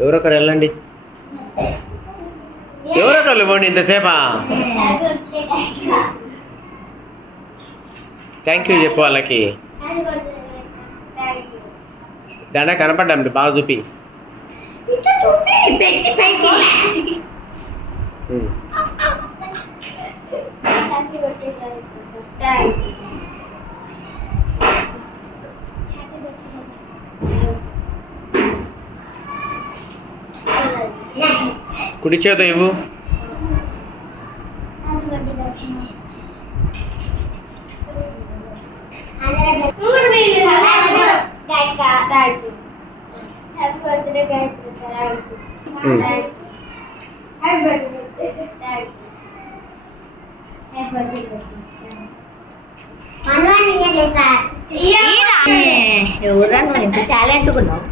ఎవరొకరు వెళ్ళండి, ఎవరొకరు ఇవ్వండి ఇంతసేపా. థ్యాంక్ యూ చెప్పు వాళ్ళకి. దండ కనపడ్డా బాగా చూపి. కుడి చేత ఇవ్వు. ఎవరా నువ్వు ఎంత టాలెంట్ ఉన్నావు.